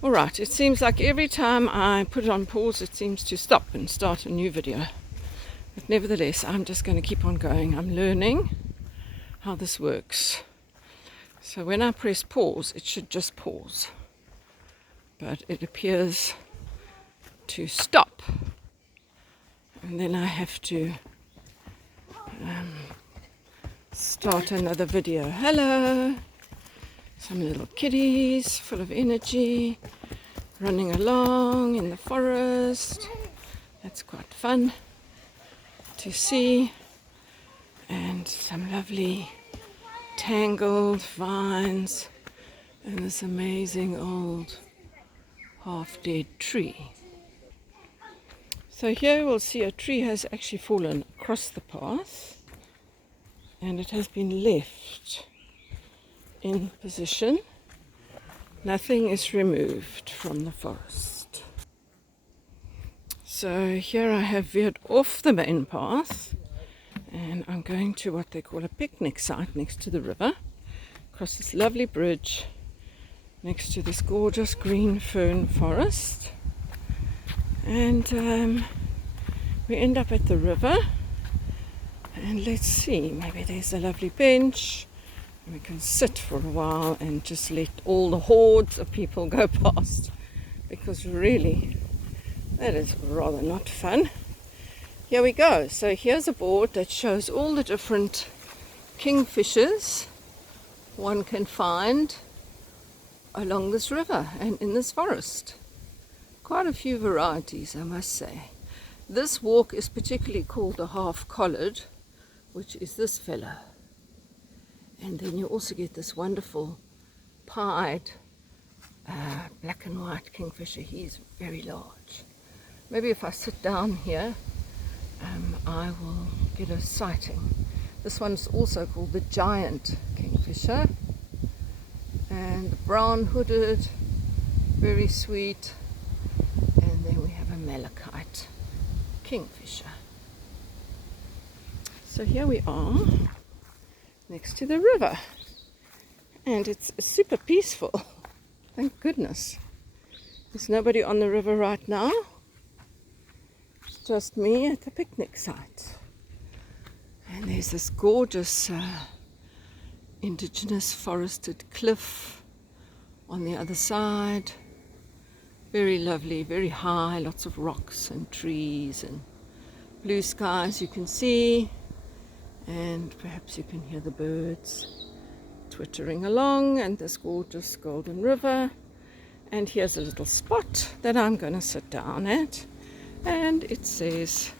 Alright, it seems like every time I put it on pause it seems to stop and start a new video. But nevertheless, I'm just going to keep on going. I'm learning how this works. So when I press pause, it should just pause. But it appears to stop. And then I have to start another video. Hello! Some little kitties full of energy, running along in the forest. That's quite fun to see. And some lovely tangled vines and this amazing old half-dead tree. So here we'll see a tree has actually fallen across the path and it has been left in position. Nothing is removed from the forest. So here I have veered off the main path and I'm going to what they call a picnic site next to the river, across this lovely bridge next to this gorgeous green fern forest. And we end up at the river, and let's see, maybe there's a lovely bench and we can sit for a while and just let all the hordes of people go past, because really that is rather not fun. Here we go. So here's a board that shows all the different kingfishers one can find along this river and in this forest. Quite a few varieties, I must say. This walk is particularly called the half-collared, which is this fellow. And then you also get this wonderful pied black and white kingfisher. He's very large. Maybe if I sit down here, I will get a sighting. This one's also called the giant kingfisher. And the brown-hooded, very sweet. And then we have a malachite kingfisher. So here we are next to the river, and it's super peaceful. Thank goodness. There's nobody on the river right now. It's just me at the picnic site. And there's this gorgeous indigenous forested cliff on the other side. Very lovely, very high, lots of rocks and trees and blue skies you can see, and perhaps you can hear the birds twittering along, and this gorgeous golden river. And here's a little spot that I'm going to sit down at, and it says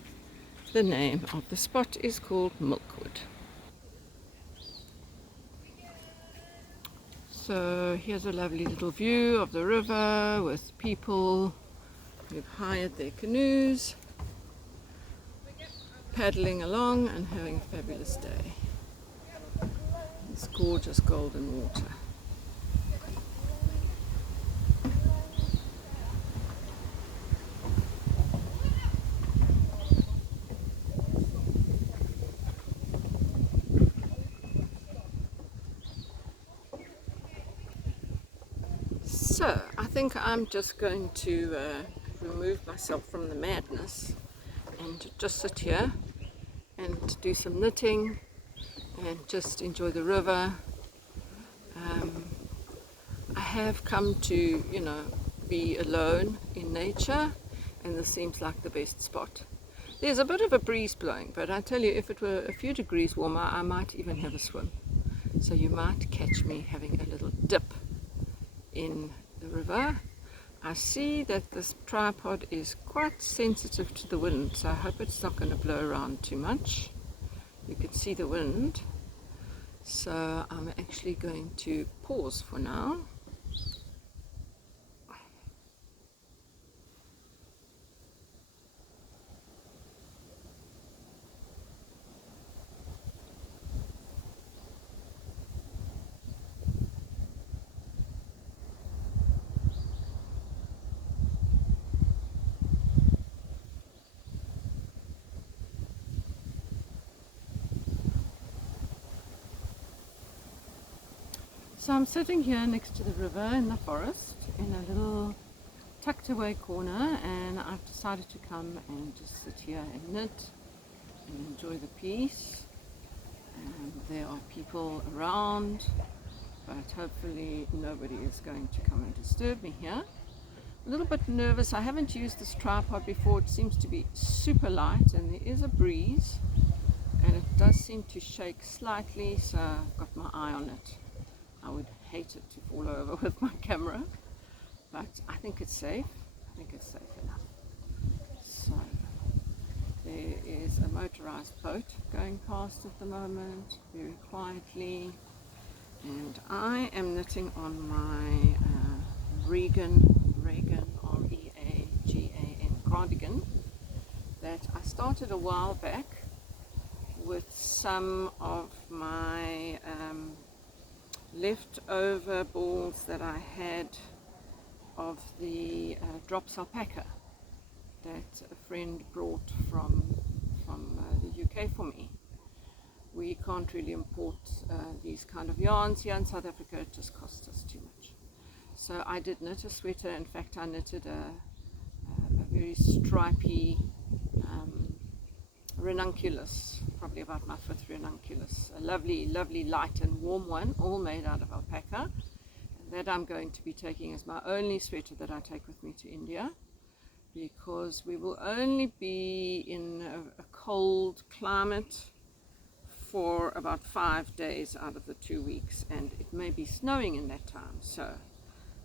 the name of the spot is called Milkwood. So here's a lovely little view of the river with people who've hired their canoes, paddling along and having a fabulous day. This gorgeous golden water. So I think I'm just going to remove myself from the madness and just sit here and do some knitting and just enjoy the river. I have come to, be alone in nature, and this seems like the best spot. There's a bit of a breeze blowing, but I tell you, if it were a few degrees warmer, I might even have a swim. So you might catch me having a little dip in the river. I see that this tripod is quite sensitive to the wind, so I hope it's not going to blow around too much. You can see the wind, so I'm actually going to pause for now. So I'm sitting here next to the river in the forest in a little tucked away corner, and I've decided to come and just sit here and knit and enjoy the peace. And there are people around, but hopefully nobody is going to come and disturb me here. A little bit nervous. I haven't used this tripod before. It seems to be super light and there is a breeze and it does seem to shake slightly, so I've got my eye on it. I would hate it to fall over with my camera, but I think it's safe. I think it's safe enough. So there is a motorized boat going past at the moment, very quietly, and I am knitting on my Reafan cardigan that I started a while back with some of my leftover balls that I had of the drops alpaca that a friend brought from the UK for me. We can't really import these kind of yarns here in South Africa. It just costs us too much. So I did knit a sweater. In fact, I knitted a very stripy ranunculus, probably about my 5th ranunculus, a lovely light and warm one, all made out of alpaca, and that I'm going to be taking as my only sweater that I take with me to India, because we will only be in a cold climate for about 5 days out of the 2 weeks, and it may be snowing in that time, so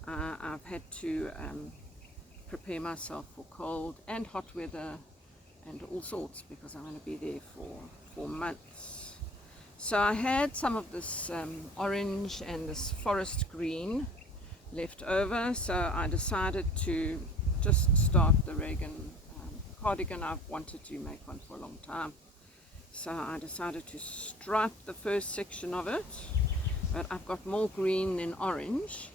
I've had to prepare myself for cold and hot weather and all sorts, because I'm going to be there for months. So I had some of this orange and this forest green left over, so I decided to just start the Reafan cardigan. I've wanted to make one for a long time, so I decided to stripe the first section of it, but I've got more green than orange.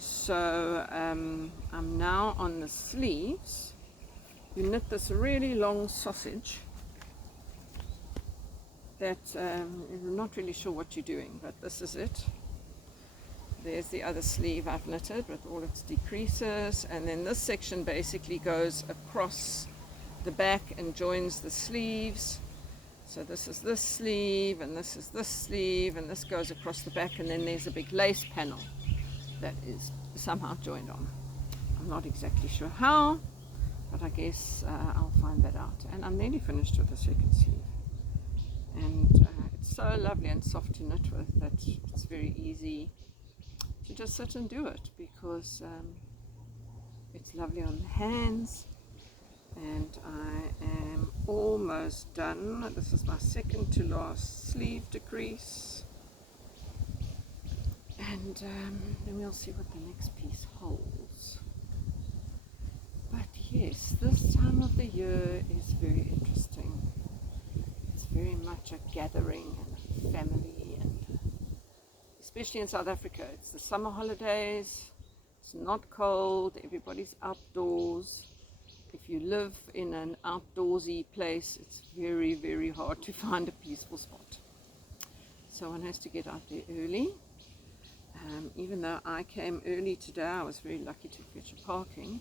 So I'm now on the sleeves. You knit this really long sausage that you're not really sure what you're doing, but this is it. There's the other sleeve I've knitted with all its decreases, and then this section basically goes across the back and joins the sleeves. So this is this sleeve, and this is this sleeve, and this goes across the back, and then there's a big lace panel that is somehow joined on. I'm not exactly sure how, but I guess I'll find that out. And I'm nearly finished with the second sleeve. And it's so lovely and soft to knit with that it's very easy to just sit and do it, because it's lovely on the hands. And I am almost done. This is my second to last sleeve decrease. And then we'll see what the next piece holds. But yes, this time of the year is very interesting. It's very much a gathering and a family, and especially in South Africa, it's the summer holidays, it's not cold, everybody's outdoors. If you live in an outdoorsy place, it's very hard to find a peaceful spot. So one has to get out there early. Even though I came early today, I was very lucky to get a parking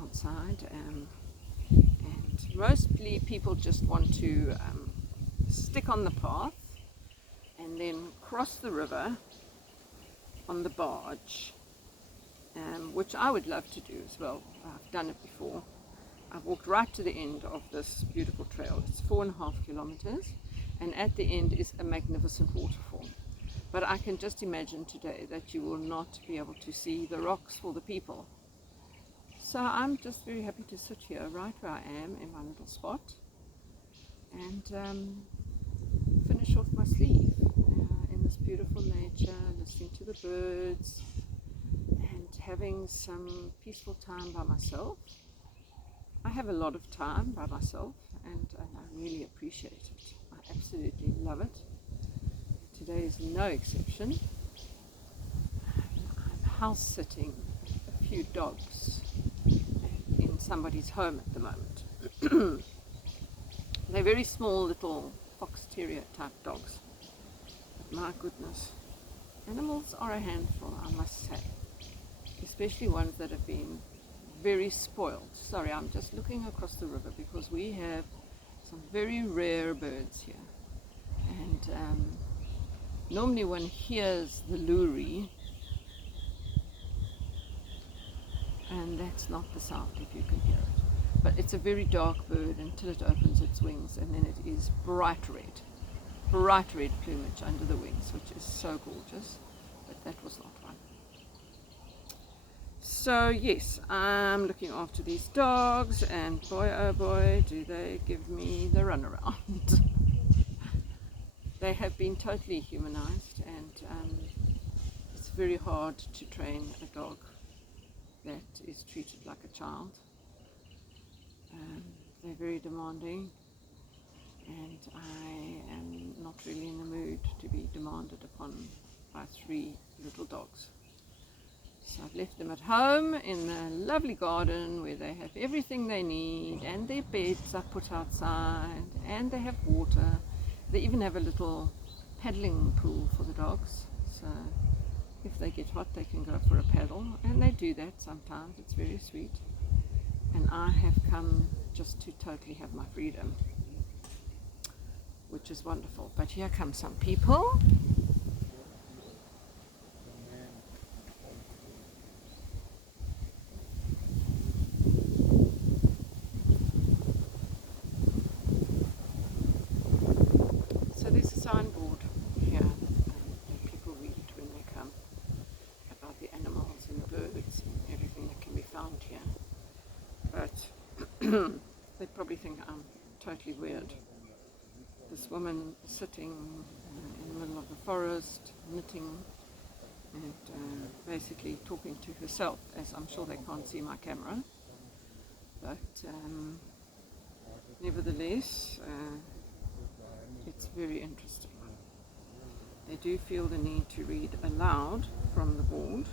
outside, and mostly people just want to stick on the path and then cross the river on the barge, which I would love to do as well. I've done it before. I've walked right to the end of this beautiful trail. It's 4.5 kilometers, and at the end is a magnificent waterfall. But I can just imagine today that you will not be able to see the rocks for the people. So I'm just very happy to sit here right where I am in my little spot and finish off my sleeve in this beautiful nature, listening to the birds and having some peaceful time by myself. I have a lot of time by myself, and I really appreciate it. I absolutely love it. Today is no exception. I'm house sitting a few dogs in somebody's home at the moment. They're very small little fox terrier type dogs. But my goodness, Animals are a handful, I must say, especially ones that have been very spoiled. Sorry, I'm just looking across the river because we have some very rare birds here. And normally one hears the lory, and that's not the sound if you can hear it. But it's a very dark bird until it opens its wings, and then it is bright red plumage under the wings, which is so gorgeous. But that was not one. So yes, I'm looking after these dogs, and boy oh boy do they give me the runaround. They have been totally humanized, and it's very hard to train a dog that is treated like a child. They're very demanding, and I am not really in the mood to be demanded upon by 3 little dogs. So I've left them at home in the lovely garden where they have everything they need, and their beds are put outside, and they have water. They even have a little paddling pool for the dogs, so if they get hot they can go for a paddle, and they do that sometimes. It's very sweet. And I have come just to totally have my freedom, which is wonderful. But here come some people. So there's a signboard here, and people read it when they come, about the animals and the birds and everything that can be found here. But they probably think I'm totally weird. This woman sitting in the middle of the forest, knitting, and basically talking to herself, as I'm sure they can't see my camera. But nevertheless, it's very interesting. They do feel the need to read aloud from the board.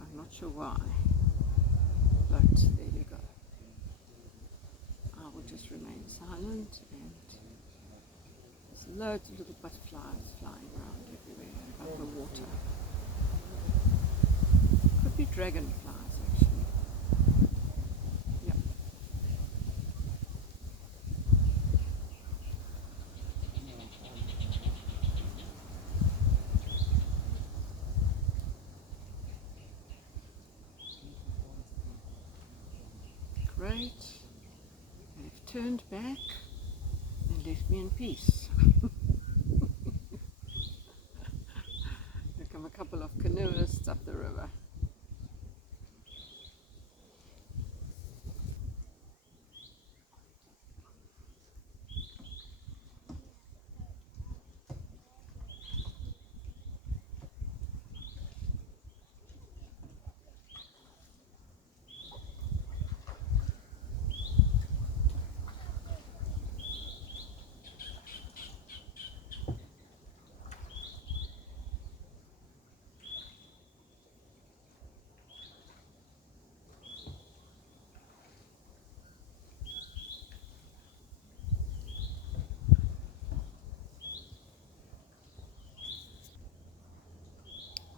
I'm not sure why, but there you go. I will just remain silent, and there's loads of little butterflies flying around everywhere above the water. Could be dragonflies actually. Yep. Great. They've turned back and left me in peace. Here come a couple of canoeists up the river.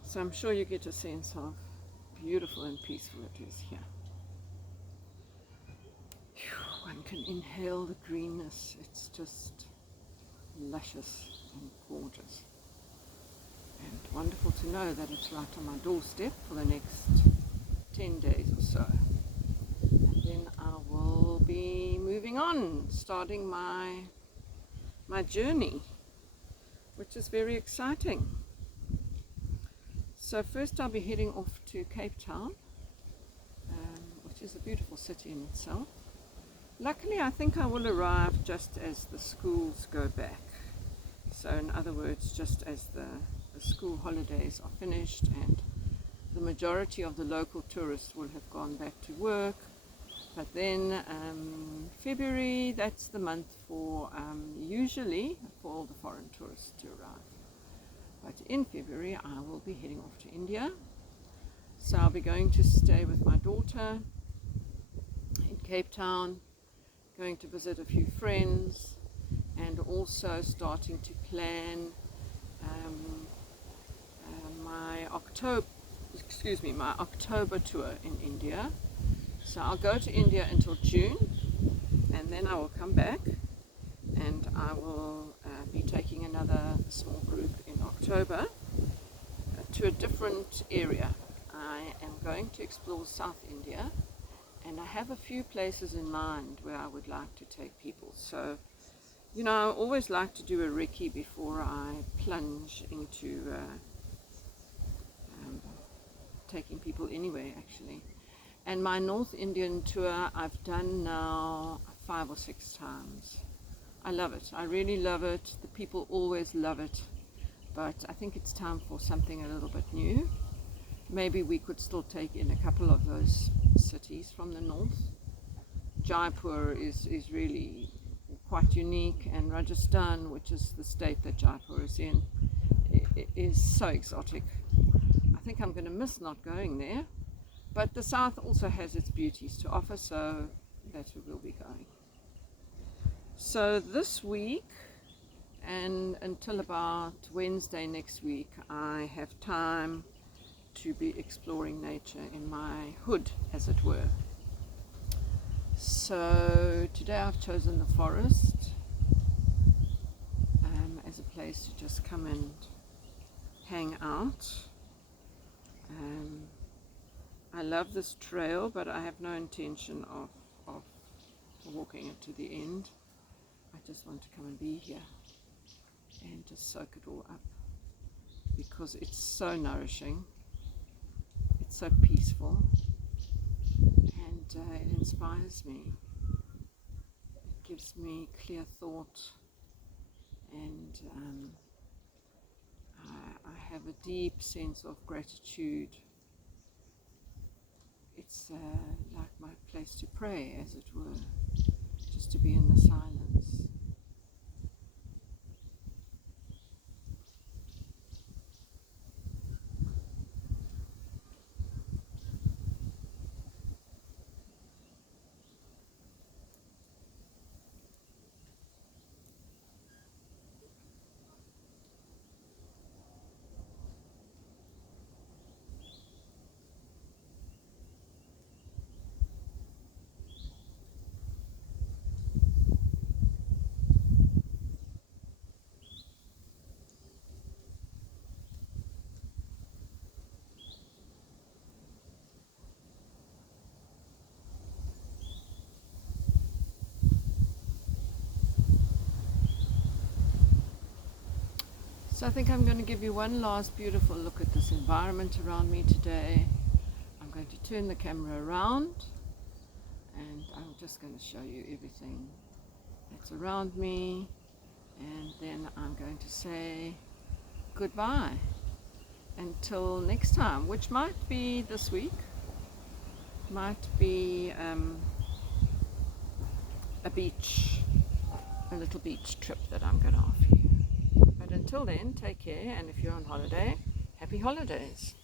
So I'm sure you get a sense of beautiful and peaceful it is here. Whew, one can inhale the greenness. It's just luscious and gorgeous. And wonderful to know that it's right on my doorstep for the next 10 days or so. And then I will be moving on, starting my journey, which is very exciting. So first I'll be heading off to Cape Town, which is a beautiful city in itself. Luckily I think I will arrive just as the schools go back. So in other words, just as the school holidays are finished and the majority of the local tourists will have gone back to work. But then February, that's the month for usually for all the foreign tourists to arrive. But in February I will be heading off to India. So I'll be going to stay with my daughter in Cape Town, going to visit a few friends, and also starting to plan my October tour in India. So I'll go to India until June, and then I will come back, and I will be taking another small group in October to a different area. I am going to explore South India, and I have a few places in mind where I would like to take people. So, you know, I always like to do a recce before I plunge into taking people anywhere, actually. And my North Indian tour I've done now 5 or 6 times. I love it. I really love it. The people always love it. But I think it's time for something a little bit new. Maybe we could still take in a couple of those cities from the north. Jaipur is really quite unique, and Rajasthan, which is the state that Jaipur is in, is so exotic. I think I'm going to miss not going there, but the south also has its beauties to offer, so that's where we'll be going. So this week and until about Wednesday next week, I have time to be exploring nature in my hood, as it were. So today I've chosen the forest as a place to just come and hang out. I love this trail, but I have no intention of walking it to the end. I just want to come and be here and just soak it all up, because it's so nourishing, it's so peaceful, and it inspires me. It gives me clear thought, and I have a deep sense of gratitude. It's like my place to pray, as it were, just to be in the silence. So I think I'm going to give you one last beautiful look at this environment around me today. I'm going to turn the camera around, and I'm just going to show you everything that's around me, and then I'm going to say goodbye until next time, which might be this week, might be a little beach trip that I'm going to offer you. But until then, take care, and if you're on holiday, happy holidays.